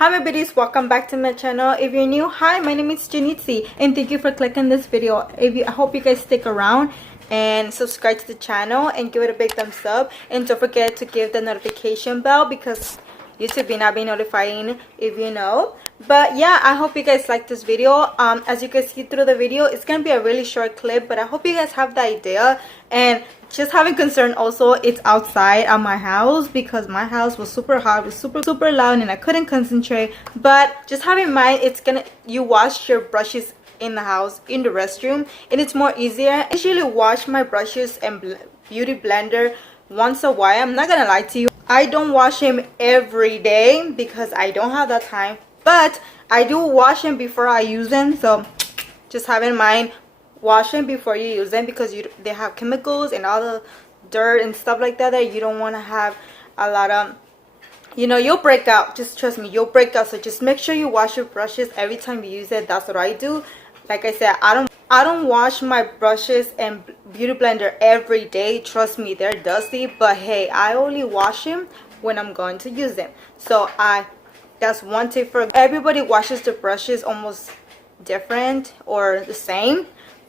Hi my beauties, welcome back to my channel. If you're new, hi, my name is Janitzi and thank you for clicking this video. I hope you guys stick around and subscribe to the channel and give it a big thumbs up, and don't forget to give the notification bell because YouTube may not be notifying if you know. But yeah, I hope you guys like this video. As you can see through the video, it's gonna be a really short clip, but I hope you guys have the idea. And just having concern also, it's outside at my house because my house was super hot, was super loud, and I couldn't concentrate. But just have in mind, you wash your brushes in the house, in the restroom, and it's more easier. I usually wash my brushes and beauty blender once a while. I'm not gonna lie to you, I don't wash him every day because I don't have that time, but I do wash him before I use them. So just have in mind, wash them before you use them because they have chemicals and all the dirt and stuff like that you don't want to have a lot of, you'll break out. Just trust me, you'll break out. So just make sure you wash your brushes every time you use it. That's what I do. Like I said, I don't wash my brushes and beauty blender every day. Trust me, they're dusty, but hey, I only wash them when I'm going to use them. So that's one tip for everybody. Washes the brushes almost different or the same,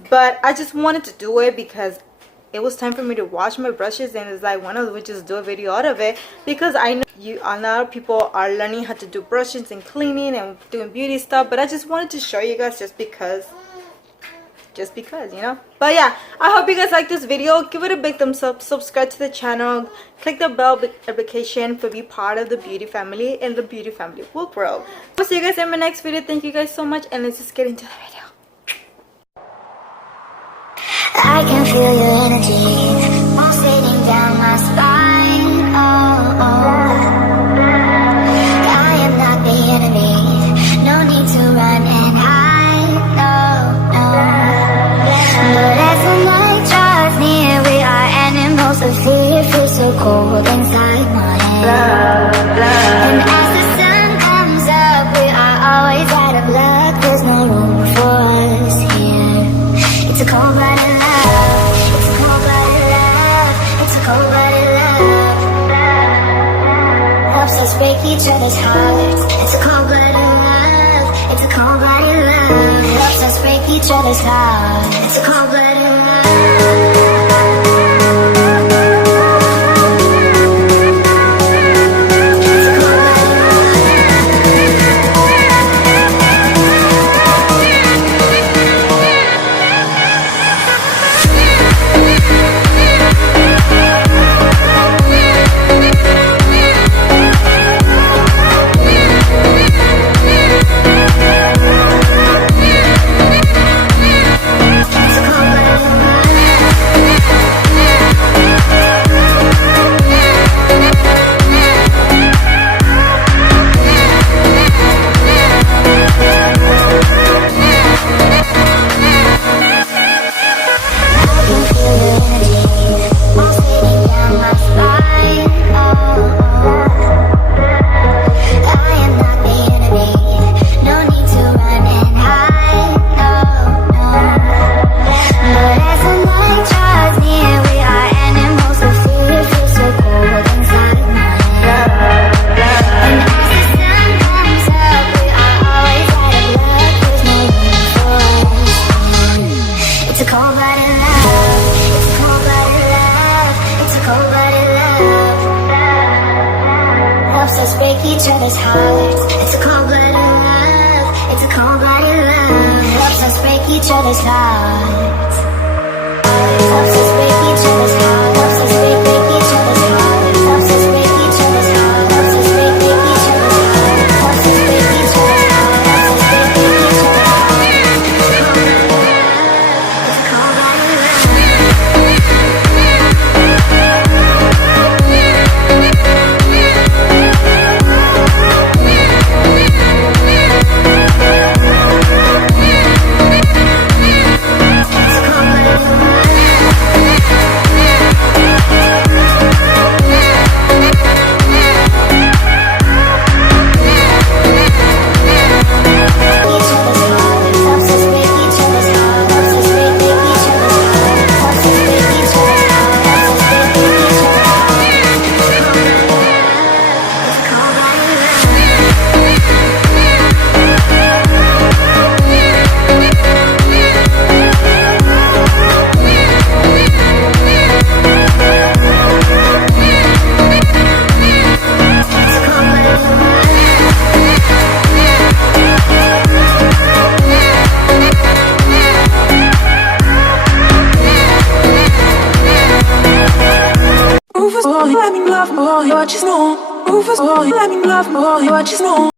but I just wanted to do it because it was time for me to wash my brushes, and it's like, why not we just do a video out of it, because I know a lot of people are learning how to do brushes and cleaning and doing beauty stuff, but I just wanted to show you guys just because, but yeah, I hope you guys like this video. Give it a big thumbs up, subscribe to the channel, click the bell notification to be part of the beauty family, and the beauty family will grow. I'll see you guys in my next video. Thank you guys so much, and let's just get into the video. I can feel your energy pulsating down my spine. Oh, I am not the enemy. No need to run and hide. No. But as the night draws near, we are animals of fear. Feel so cold inside my head. And as the sun comes up, we are always out of luck. There's no room for us here. It's a cold-blooded love. It's a cold-blooded love. It's a cold-blooded love. Helps us break each other's hearts. It's a cold-blooded love. It's a cold-blooded love. Helps us break each other's hearts. It's a cold-blooded love. Break each other's hearts. It's a cold-blooded love. It's a cold-blooded love. Helps us break each other's hearts. Helps us break each other's hearts. Helps us break each other's hearts. Helps us break each other's hearts. Helps us break each other's hearts. Helps us break each other's hearts. Helps us break each other's hearts. It's a cold-blooded love. It's a cold-blooded love. Rufus boy, let me love boy, what you know. Rufus boy, let me love boy, what you know.